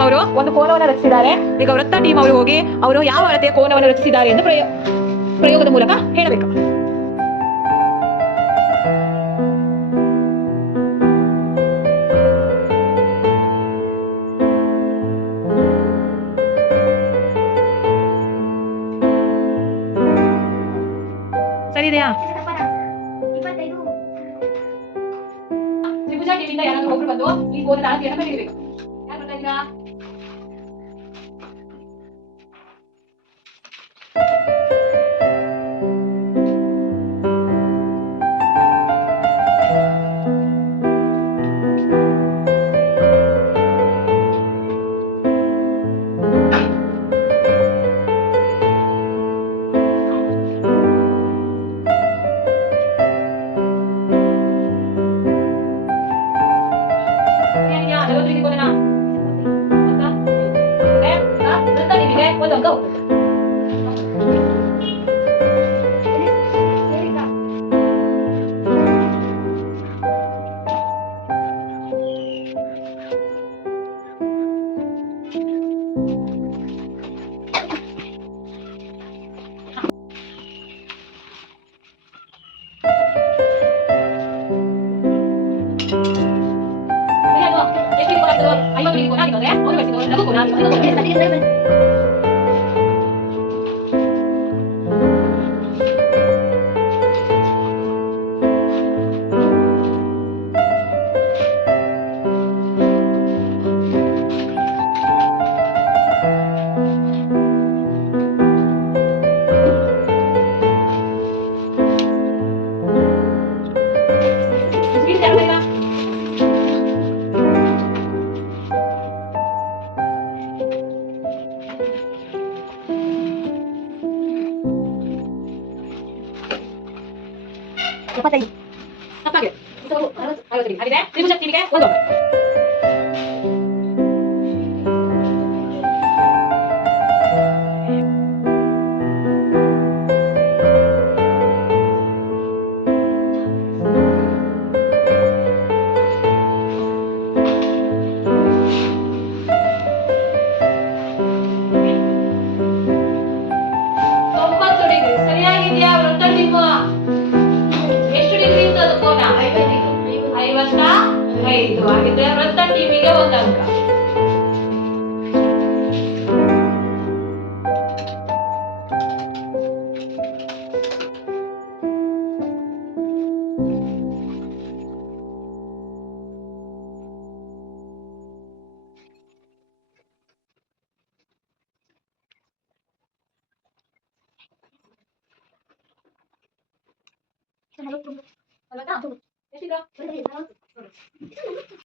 Team ಅವರು ಒಂದು ಕೋನವನ್ನು ರಚಿಸಿದ್ದಾರೆ. ಈಗ ವೃತ್ತ ಟೀಮ್ ಅವರು ಹೋಗಿ ಅವರು ಯಾವ ಅಳತೆಯ ಕೋನವನ್ನು ರಚಿಸಿದ್ದಾರೆ ಎಂದು ಪ್ರಯೋಗದ ಮೂಲಕ ಹೇಳಬೇಕು. ಸರಿ ಇದೆಯಾ? ತ್ರಿಭುಜ ಟೀಮಿಂದ ಯಾರಾದ್ರೂ ಒಬ್ರು ಬಂದು ಈ ಕೋನದ ಅಳತೆಯನ್ನು ಕಂಡುಹಿಡಿಯಬೇಕು. ಯಾರು ಬರ್ತಾ ಇದ್ದೀರಾ? ಒಂದು ಅಂಕ ಹೋಗುತ್ತೆ. ತಪ್ಪಾಗಿದೆ. ತ್ರಿಭುಜ ಟೀಮಿಗೆ ಒಂದು ಅಂಕ. ಸರಿಯಾಗಿದೆಯಾ ವೃತ್ತ ಟೀಮ್? ಎಷ್ಟು ಡಿಗ್ರಿ ಇತ್ತು ಅದು ಕೋನ? 55 ಆಗಿದೆ. ವೃತ್ತ ಟೀಮಿಗೆ ಒಂದು ಅಂಕ. ಎಷ್ಟಿದ್ರು?